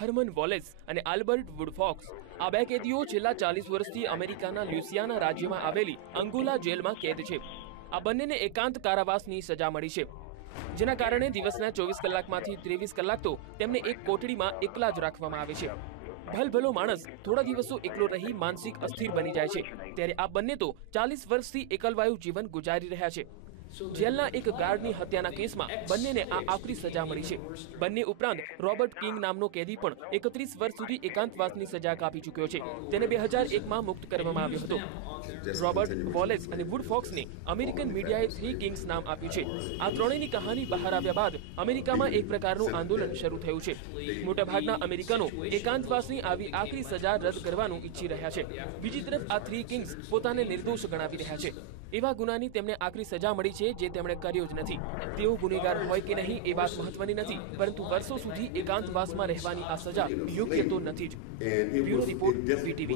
Hermann Wallace અને Albert વુડફોક્સ આ બે કેદીઓ છેલ્લા 40 વર્ષથી અમેરિકાના લ્યુઇસિયાના રાજ્યમાં આવેલી અંગોલા જેલમાં કેદ છે. આ બંનેને એકાંત કારાવાસની સજા મળી છે, જેના કારણે દિવસના 24 કલાકમાંથી 23 કલાક તો તેમને એક કોટડીમાં એકલા જ રાખવામાં આવે છે. ભલભલો માણસ થોડા દિવસો એકલો રહી માનસિક અસ્થિર બની જાય છે, ત્યારે આ બંને તો 40 વર્ષથી એકલવાયુ જીવન ગુજારી રહ્યા છે. જેલના એક ગાર્ડની હત્યાના કેસમાં બંનેને આ આકરી સજા મળી છે. બંને ઉપરાંત રોબર્ટ કિંગ નામનો કેદી પણ 31 વર્ષ સુધી એકાંતવાસની સજા કાપી ચૂક્યો છે. તેને 2001માં મુક્ત કરવામાં આવ્યો હતો. રોબર્ટ, વોલેસ અને વુડફોક્સને અમેરિકન મીડિયાએ 3 કિંગ્સ નામ આપ્યું છે. આ ત્રણેયની કહાની બહાર આવ્યા બાદ અમેરિકામાં એક પ્રકારનું આંદોલન શરૂ થયું છે. મોટાભાગના અમેરિકનો એકાંતવાસની આવી આકરી સજા રદ કરવાનું ઈચ્છી રહ્યા છે. બીજી તરફ આ 3 કિંગ્સ પોતાને નિર્દોષ ગણાવી રહ્યા છે. એવા ગુનાની તેમને આકરી સજા મળી છે જે તેમણે કર્યો જ નથી. તેઓ ગુનેગાર હોય કે નહીં એ વાત મહત્વની નથી, પરંતુ વર્ષો સુધી એકાંતવાસમાં રહેવાની આ સજા યોગ્ય તો નથી જ. Bureau report, VTV.